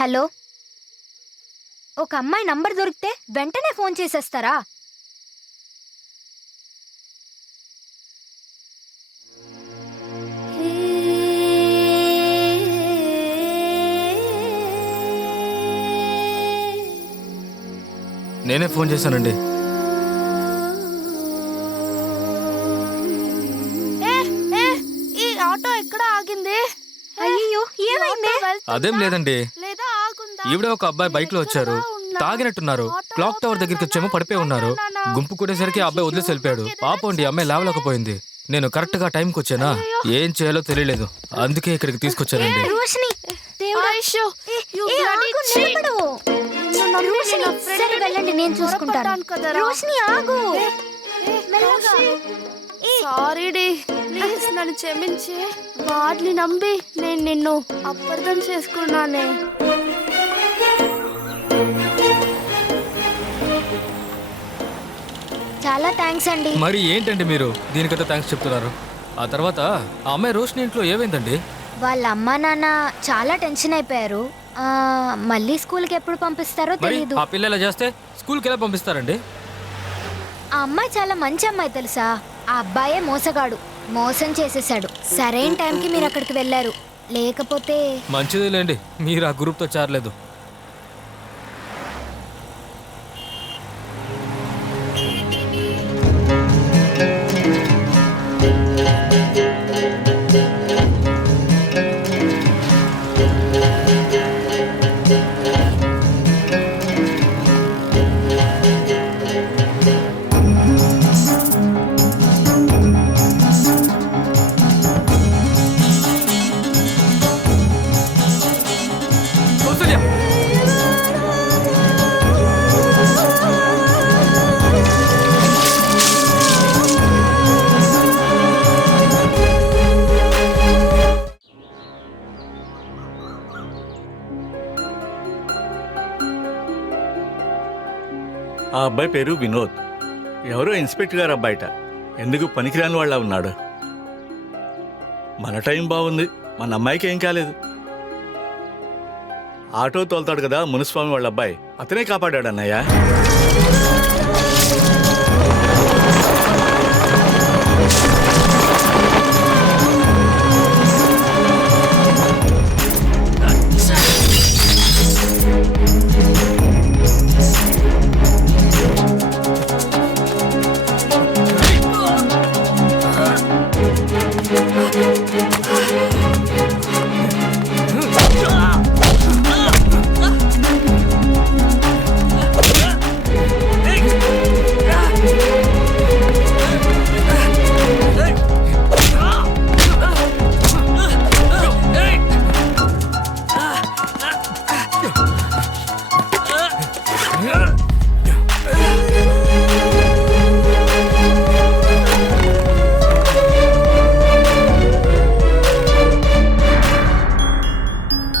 Hello, ఒక అమ్మాయి number దొరికితే వెంటనే ఫోన్ చేసేస్తారా? నేనే ఫోన్ చేశానండి. ఈ ఆటో ఎక్కడ ఆగింది? అయ్యో, ఏమైంది? అదేం లేదండి, ఈవిడే ఒక అబ్బాయి బైక్ లో వచ్చారు, తాగినట్టున్నారు. క్లాక్ టవర్ దగ్గరికి వచ్చేమో పడిపోయి ఉన్నారు. గుంపు కూడేసరికి ఆ అబ్బాయి వదిలేసి వెళ్ళిపోయాడు. పాపం అండి, అమ్మాయి లేవలేకపోయింది. నేను కరెక్ట్ గా టైంకి వచ్చానా, ఏం చేయాలో తెలియలేదు, అందుకే ఇక్కడికి తీసుకొచ్చానండి. రోషిని, దేవుడా! నిలబడు. రోషిని, సరే వెళ్ళండి, నేను చూసుకుంటాను. రోషిని, ఆగు. మెల్లగా. సారీ డి, ప్లీజ్ నన్ను క్షమించి. వాడిని నమ్మి నేను నిన్ను అపార్థం చేసుకున్నానే. చాలా థ్యాంక్స్ అండి. మరి ఏంటండి మీరు దీనికంతా థ్యాంక్స్ చెప్తున్నారు? ఆ తర్వాత ఆ అమ్మాయి రోషిని ఇంట్లో ఏమైందండి? వాళ్ళ అమ్మా నాన్న చాలా టెన్షన్ అయిపోయారు. మళ్ళీ స్కూల్కి ఎప్పుడు పంపిస్తారో మరి తెలీదు. ఆ పిల్ల ఇలా చేస్తే స్కూల్కి ఎలా పంపిస్తారండి? ఆ అమ్మాయి చాలా మంచి అమ్మాయి తెలుసా. ఆ అబ్బాయే మోసగాడు, మోసం చేసేసాడు. సరైన టైంకి మీరు అక్కడికి వెళ్ళారు, లేకపోతే... మంచిదే లేండి, మీరు ఆ గ్రూప్తో చేరలేదు. ఆ అబ్బాయి పేరు వినోద్. ఎవరో ఇన్స్పెక్టర్ గారు అబ్బాయిట. ఎందుకు పనికిరాని వాళ్ళ ఉన్నాడు. మన టైం బాగుంది, మన అమ్మాయికి ఏం కాలేదు. ఆటో తోలుతాడు కదా మునుస్వామి వాళ్ళ అబ్బాయి, అతనే కాపాడాడు అన్నయ్య.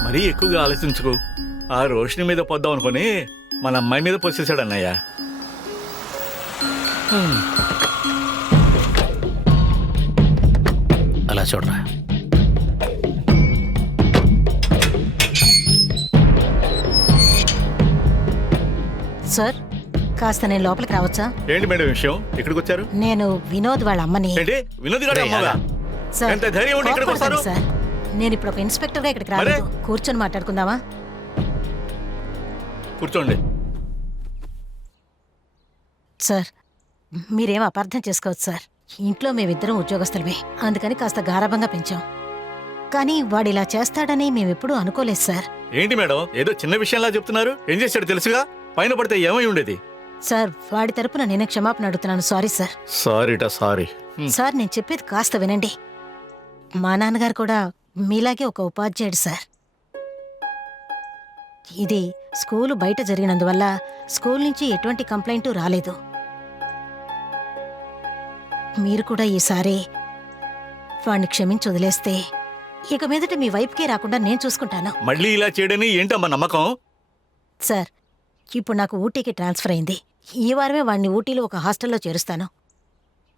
మరీ ఎక్కువగా ఆలోచించుకో. ఆ రోషిని మీద పొద్దాం అనుకుని మన అమ్మాయి మీద పొసేసాడు అన్నయ్య. అలా చూడరా. సార్, కాస్త నేను లోపలికి రావచ్చా? ఏంటి మేడం విషయం, ఇక్కడికి వచ్చారు? నేను వినోద్ వాళ్ళ అమ్మని. ఏంటి వినోద్ గారు అమ్మగా? సార్, ఎంత ధైర్యం ఉండి ఇక్కడికి వస్తారు? కోపడకండి సార్, నేను ఇప్పుడు ఒక ఇన్స్పెక్టర్ గా ఇక్కడికి రాలేదు. కూర్చొని మాట్లాడుకుందామా? కూర్చోండి. సార్, మీరేం అపార్థం చేసుకోవచ్చు సార్. ఇంట్లో మేమిద్దరం ఉద్యోగస్తులమే, అందుకని కాస్త గారాభంగా పెంచాం. కానీ వాడు ఇలా చేస్తాడని మేమెప్పుడూ అనుకోలేదు సార్. ఏంటి మేడం, ఏదో చిన్న విషయంలా చెప్తున్నారు? ఏం చేశాడు తెలుసుగా, పైన పడితే ఏమై ఉండేది? సార్, వాడి తరపున నేనే క్షమాపణ అడుగుతున్నాను. Sorry sir. సారీటా సారీ. సార్, నేను చెప్పేది కాస్త వినండి. మా నాన్నగారు కూడా మీలాగే ఒక ఉపాధ్యాయుడు సార్. ఇది స్కూలు బయట జరిగినందువల్ల స్కూల్ నుంచి ఎటువంటి కంప్లైంట్ రాలేదు. మీరు కూడా ఈసారి వాణ్ణి క్షమించి వదిలేస్తే ఇక మీదట మీ వైపుకే రాకుండా నేను చూసుకుంటాను. మళ్ళీ ఇలా చేయడని ఏంటమ్మా నమ్మకం? సార్, ఇప్పుడు నాకు ఊటీకి ట్రాన్స్ఫర్ అయింది. ఈ వారమే వాణ్ణి ఊటీలో ఒక హాస్టల్లో చేరుస్తాను.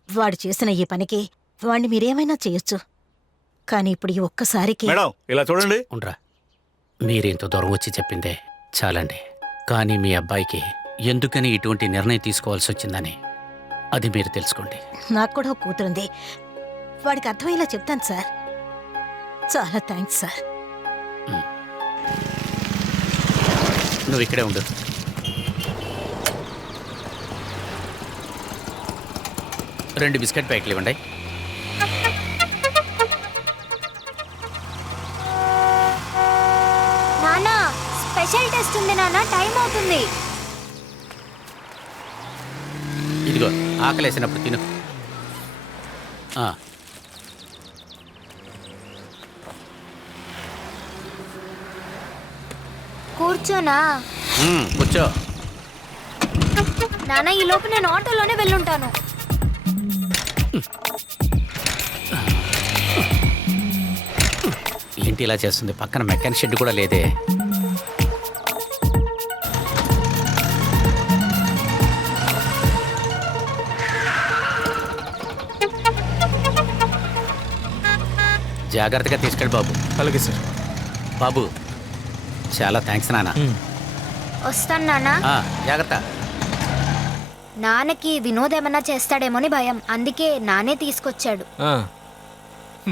వాడు చేసిన ఈ పనికి వాణ్ణి మీరేమైనా చేయొచ్చు, కానీ ఇప్పుడు ఈ ఒక్కసారికి... మేడం ఇలా చూడండి. ఉండరా. మీరింత దూరం వచ్చి చెప్పిందే చాలండి. కానీ మీ అబ్బాయికి ఎందుకని ఇటువంటి నిర్ణయం తీసుకోవాల్సి వచ్చిందని అది మీరు తెలుసుకోండి. నాకు కూడా ఒక కూతురుంది, వాడికి అర్థమయ్యేలా చెప్తాను సార్. చాలా థ్యాంక్స్ సార్. నువ్వు ఇక్కడే ఉండు. రెండు బిస్కెట్ ప్యాకెట్లు ఇవ్వండి. నానా స్పెషల్ టెస్ట్ ఉంది నాన్న, టైం అవుతుంది. ఇదిగో ఆకలేసినప్పుడు తిను. ఆ, కూర్చోనా? కూర్చో. నాన్న ఈ లోపు నేను ఆటోలోనే వెళ్ళుంటాను. ఏంటి ఇలా చేస్తుంది? పక్కన మెకానిక్ షెడ్ కూడా లేదే. జాగ్రత్తగా తీసుకెళ్ళి బాబు. అలాగే సార్. బాబు చాలా థ్యాంక్స్ నాన్న. వస్తాను నాన్న. జాగ్రత్త. నాన్నకి వినోద్ ఏమన్నా చేస్తాడేమోని భయం, అందుకే నానే తీసుకొచ్చాడు.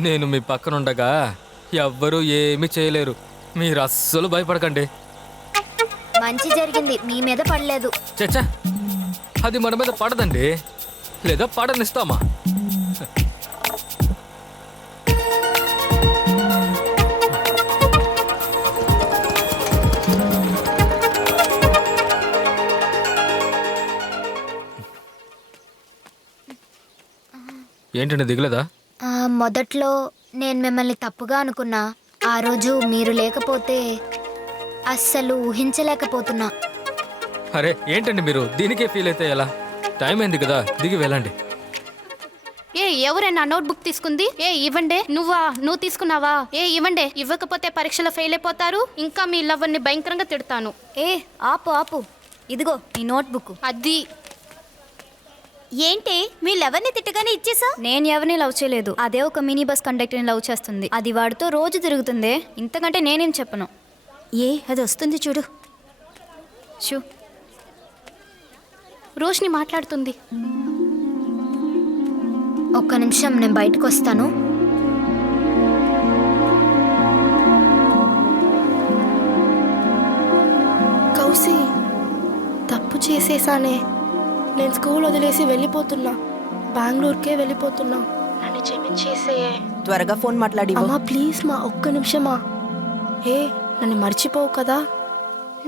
నేను మీ పక్కనుండగా ఎవ్వరూ ఏమీ చేయలేరు, మీరు అస్సలు భయపడకండి. మంచి జరిగింది, మీ మీద పడలేదు. చచ్చా, అది మన మీద పడదండి, లేదా పడనిస్తామా? ఏంటండి దిగలేదా? మొదట్లో నేను మిమ్మల్ని తప్పుగా అనుకున్నా. ఆ రోజు మీరు లేకపోతే అస్సలు ఊహించలేకపోతున్నా. అరే ఏంటండి మీరు దీనికే ఫీల్ అయితే ఎలా? టైం అయింది కదా, దిగి వెళ్ళండి. ఎవరైనా నోట్బుక్ తీసుకుంది? ఇవ్వండి. నువ్వు తీసుకున్నావా? ఇవ్వండి. ఇవ్వకపోతే పరీక్షలో ఫెయిల్ అయిపోతారు. ఇంకా మీ లవ్వర్ని భయంకరంగా తిడతాను. ఆపు ఆపు, ఇదిగో ఈ నోట్బుక్. అది ఏంటి మీ లవర్ని తిట్టగానే ఇచ్చేసా? నేను ఎవరిని లవ్ చేయలేదు, అదే ఒక మినీ బస్ కండక్టర్ని లవ్ చేస్తుంది. అది వాడితో రోజు తిరుగుతుంది, ఇంతకంటే నేనేం చెప్పను. అది వస్తుంది చూడు. రోష్ని మాట్లాడుతుంది. ఒక్క నిమిషం, నేను బయటకు వస్తాను. కౌసి, తప్పు చేసేసానే. నేను స్కూల్ వదిలేసి వెళ్ళిపోతున్నా, బెంగళూరుకే వెళ్ళిపోతున్నా. నన్ను క్షమించేసేయే. త్వరగా ఫోన్ మాట్లాడి. అమ్మా ప్లీజ్ మా, ఒక్క నిమిషమా. నన్ను మర్చిపోవు కదా.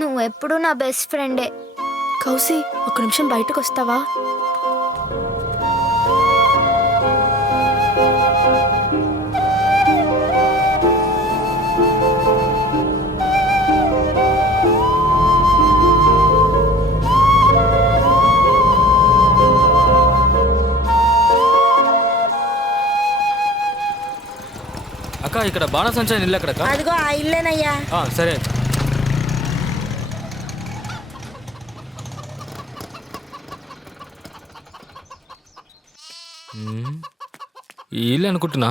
నువ్వెప్పుడు నా బెస్ట్ ఫ్రెండే. కౌసి, ఒక్క నిమిషం బయటకు వస్తావా? అక్క, ఇక్కడ బాణసంచా ఇల్లు ఎక్కడ? అదిగో ఆ ఇల్లేనయ్యా. సరే. ఈ ఇల్లు అనుకుంటున్నా.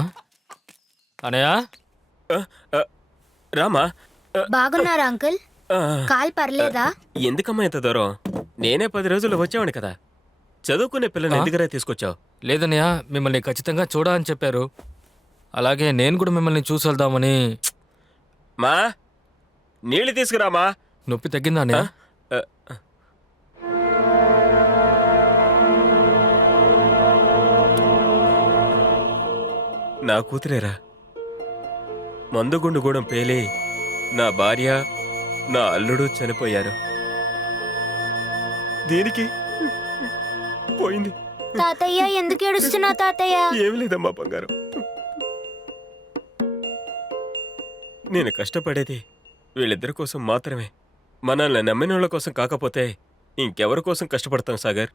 అనయా రామా. బాగున్నారా అంకుల్? కాల్ పర్లేదా? ఎందుకమ్మా ఇంత దూరం? నేనే 10 రోజులు వచ్చావని కదా. చదువుకునే పిల్లలు ఎందుకరా తీసుకొచ్చావు? లేదన్నయ్య, మిమ్మల్ని ఖచ్చితంగా చూడాలని చెప్పారు. అలాగే నేను కూడా మిమ్మల్ని చూసి వెళ్దామని. మా నీళ్ళు తీసుకురామా. నొప్పి తగ్గిందా అన్నయ్య? నా కూతురేరా. మందుగుండు గూడెం పేలి నా భార్య, నా అల్లుడు చనిపోయారు. దీనికి పోయింది. తాతయ్య ఎందుకు ఏడుస్తున్నా తాతయ్య? ఏం లేదమ్మా బంగారం. నేను కష్టపడేది వీళ్ళిద్దరి కోసం మాత్రమే. మనల్ని నమ్మిన వాళ్ళ కోసం కాకపోతే ఇంకెవరి కోసం కష్టపడతాం సాగర్?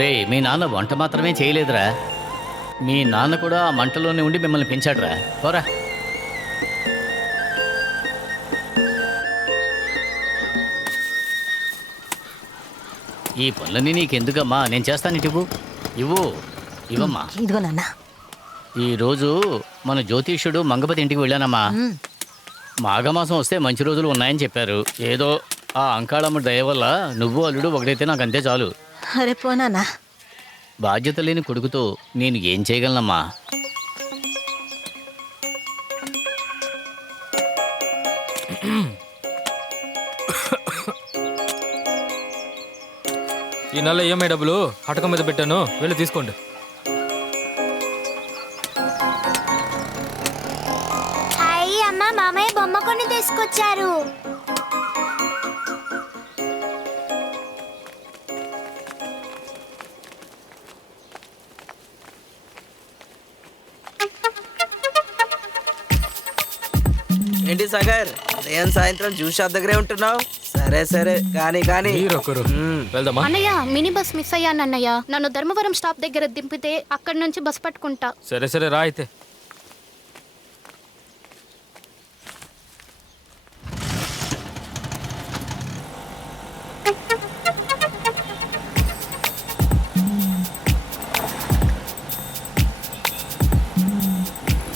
రే, మీ నాన్న వంట మాత్రమే చేయలేదురా, మీ నాన్న కూడా ఆ మంటలోనే ఉండి మిమ్మల్ని పెంచాడురా. పోరా. ఈ పనులన్నీ నీకెందుకమ్మా, నేను చేస్తాను. ఇటు ఇవ్వు, ఇవ్వమ్మా. ఇదిగో నాన్న. ఈరోజు మన జ్యోతిష్యుడు మంగపతి ఇంటికి వెళ్ళానమ్మా. మాఘమాసం వస్తే మంచి రోజులు ఉన్నాయని చెప్పారు. ఏదో ఆ అంకాళమ్మ దయ వల్ల నువ్వు అల్లుడు ఒకటైతే నాకు అంతే చాలు. అరే పోనా. బాధ్యత లేని కొడుకుతో నేను ఏం చేయగలనమ్మా? ఈ నెల ఈఎంఐ డబ్బులు హటకం మీద పెట్టాను, వెళ్ళి తీసుకోండి. హాయ్ అమ్మ, మామయ్య బొమ్మ కొని తీసుకొచ్చారు. ఏంటి సాగర్, ఉదయం సాయంత్రం జ్యూస్ షాప్ దగ్గరే ఉంటున్నావు? సరే సరే, కానీ కానీ మీరొకరు వెళ్దామా? అన్నయ్య మినీ బస్ మిస్ అయ్యాను అన్నయ్య. నన్ను ధర్మవరం స్టాప్ దగ్గర దింపితే అక్కడి నుంచి బస్ పట్టుకుంటా. సరే సరే రా అయితే.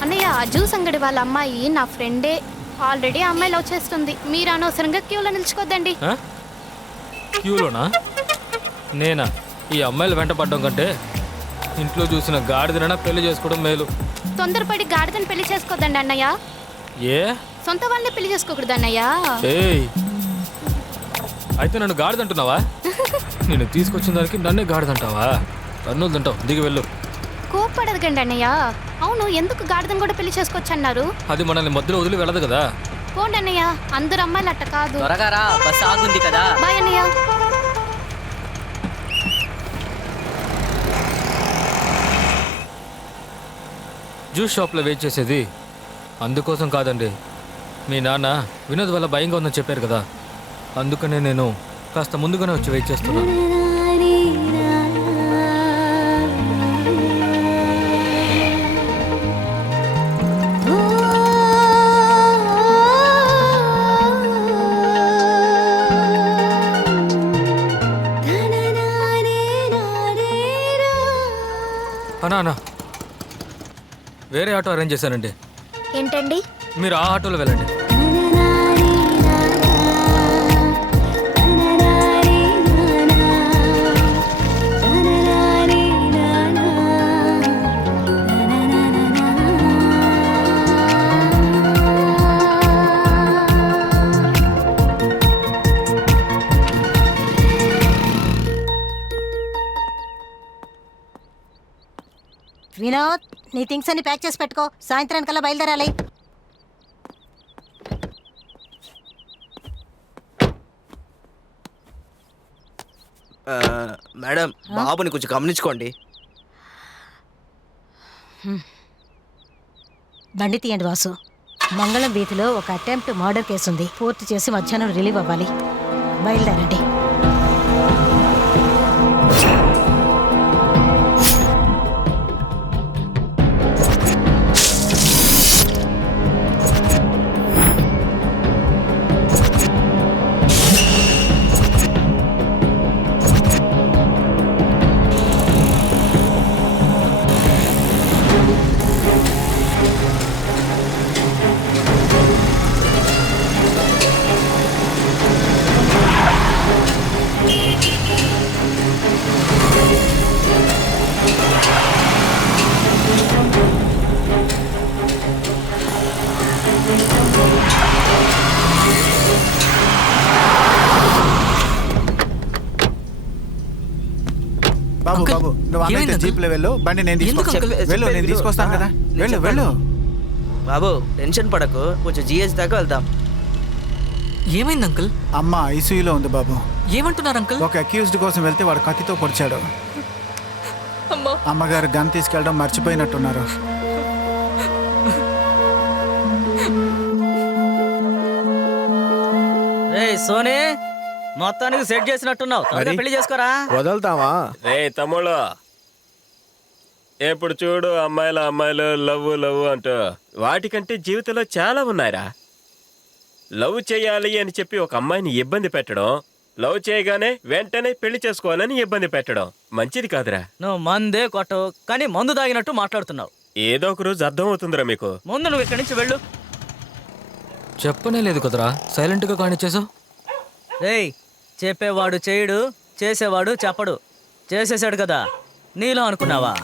అన్నయ్య ఆ జ్యూస్ అంగడి వాళ్ళ అమ్మాయి నా ఫ్రెండే. ఆల్రెడీ ఆ అమ్మాయి లవ్ చేస్తుంది. మీరు అనవసరంగా క్యూలో నిల్చుకోద్దండి. ఆ? క్యూలోనా? నేనా? ఈ అమ్మాయిలు వెంట పడ్డం కంటే ఇంట్లో చూసిన గాడిదనైనా పెళ్లి చేసుకోవడం మేలు. తొందరపడి గాడిదని పెళ్లి చేసుకోద్దండి అన్నయ్య. ఏ? సొంత వాళ్ళని పెళ్లి చేసుకోకూడదు అన్నయ్య. ఏయ్, అయితే నన్ను గాడిదంటున్నావా? నేను తీసుకొచ్చిన దానికి నన్నే గాడిదంటావా? కన్నులు తింటావు, దిగి వెళ్ళు. కోప్పడదుగండి అన్నయ్య. అవును, ఎందుకు గాడిదని కూడా పెళ్లి చేసుకోవచ్చు అన్నారు? అది మనల్ని మధ్యలో వదిలి వెళ్ళదు కదా. పోండి అన్నయ్య, అందరు అమ్మాయిలు అట్ట కాదు. త్వరగా రా, బస్ ఆగుంది కదా. బాయ్ అన్నయ్య. జ్యూస్ షాప్లో వెయిట్ చేసేది అందుకోసం కాదండి. మీ నాన్న వినోద్ వల్ల భయంగా ఉందని చెప్పారు కదా, అందుకనే నేను కాస్త ముందుగానే వచ్చి వెయిట్ చేస్తున్నాను. అన్నా అన్నా, వేరే ఆటో అరేంజ్ చేశానండి. ఏంటండి? మీరు ఆ ఆటోలో వెళ్ళండి. వినోద్, నీ థింగ్స్ అన్ని ప్యాక్ చేసి పెట్టుకో, సాయంత్రానికల్లా బయలుదేరాలి. మేడం, బాబుని కొంచెం గమనించుకోండి. బండి తీయండి వాసు. మంగళం వీధిలో ఒక అటెంప్ట్ మర్డర్ కేసు ఉంది. పూర్తి చేసి మధ్యాహ్నం రిలీవ్ అవ్వాలి. బయలుదేరండి. బాబు బాబు, నువ్వు అన్నయ్య జీప్లో వెళ్ళు, బండి నేను వెళ్ళు, నేను తీసుకొస్తాను కదా. వెళ్ళు వెళ్ళు. బాబు టెన్షన్ పడకు, కొంచెం జిహెచ్ దాకా వెళ్దాం. ఏమైంది అంకుల్? అమ్మ ఐసీయూలో ఉంది బాబు. ఏమంటున్నారు అంకుల్? ఒక అక్యూజ్డ్ కోసం వెళ్తే వాడు కత్తితో పొడిచాడు. అమ్మగారు గన్ తీసుకెళ్ళడం మర్చిపోయినట్టున్నారు. సోనీ, మొత్తానికి సెట్ చేసినట్టున్నావు. పెళ్లి చేసుకోరా. వదులుతావా? రే తమ్ముళ్ళు, ఎప్పుడు చూడు అమ్మాయిలు లవ్ లవ్ అంటూ, వాటికంటే జీవితంలో చాలా ఉన్నాయిరా. లవ్ చేయాలి అని చెప్పి ఒక అమ్మాయిని ఇబ్బంది పెట్టడం లవ్ చేయగానే వెంటనే పెళ్లి చేసుకోవాలని ఇబ్బంది పెట్టడం మంచిది కాదురా. నువ్వు మందే కొట్టవు కానీ మందు తాగినట్టు మాట్లాడుతున్నావు. ఏదో ఒక రోజు అర్థం అవుతుందిరా మీకు. ముందు నువ్వు ఇక్కడి నుంచి వెళ్ళు. చెప్పనే లేదు కదరా, సైలెంట్గా కానిచ్చేసావు. రేయ్, చెప్పేవాడు చేయడు, చేసేవాడు చెప్పడు. చేసేసాడు కదా, నీలో అనుకున్నావా?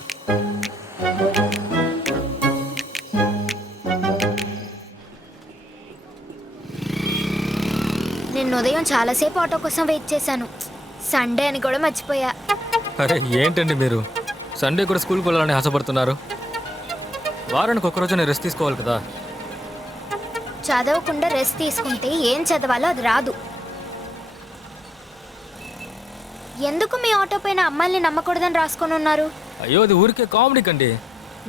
నిన్న ఉదయం చాలాసేపు ఆటో కోసం వెయిట్ చేశాను. సండే అని కూడా మర్చిపోయా. అరే ఏంటండి మీరు, సండే కూడా స్కూల్కి వెళ్ళాలని ఆశపడుతున్నారు? వారానికి ఒక్కరోజు రెస్ట్ తీసుకోవాలి కదా. చదవకుండా రెస్ట్ తీసుకుంటే ఏం చదవాలో అది రాదు. ఎందుకు మీ ఆటో పైన అమ్మాయిల్ని నమ్మకూడదని రాసుకొని ఉన్నారు? అయ్యో అది ఊరికే కామెడీ కండి.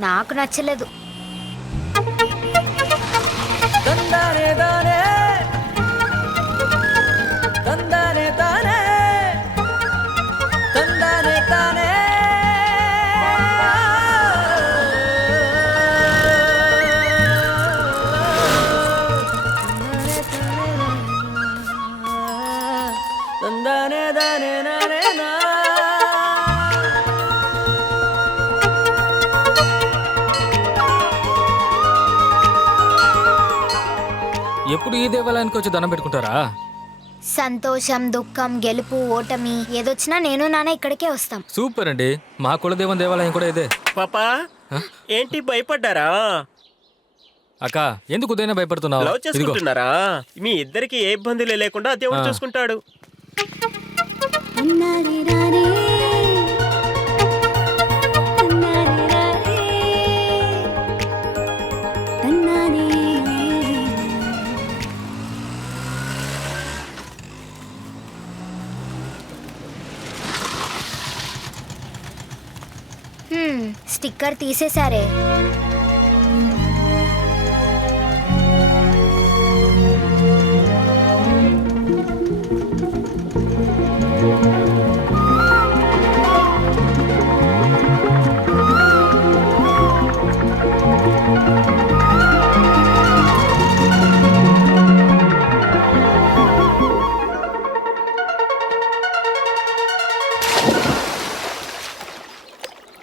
నాకు నచ్చలేదు. ఎప్పుడు ఈ దేవాలయానికి వచ్చి దండం పెట్టుకుంటారా? సంతోషం, దుఃఖం, గెలుపు, ఓటమి ఏదొచ్చినా నేను నాన్న ఇక్కడికే వస్తాం. సూపర్ అండి, మా కులదేవం దేవాలయం కూడా ఇదే. పాపా ఏంటి భయపడ్డారా? అక్క ఎందుకు ఉదయం భయపడుతున్నావు? లవ్ ఇదిగో. చేసుకుంటున్నారా? మీ ఇద్దరికి ఏ ఇబ్బందులు లేకుండా దేవుడు చూసుకుంటాడు. స్టిక్కర్ తీసేశారే.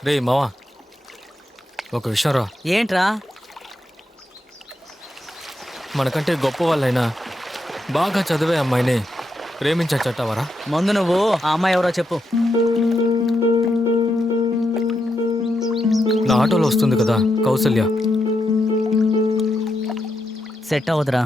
రే మావా, ఒక విషయం రా. ఏంట్రా? మనకంటే గొప్ప వాళ్ళైనా బాగా చదివే అమ్మాయిని ప్రేమించచ్చటవరా? ముందు నువ్వు ఆ అమ్మాయి ఎవరో చెప్పు. నా ఆటోలో వస్తుంది కదా, కౌసల్య. సెట్ అవ్వదురా.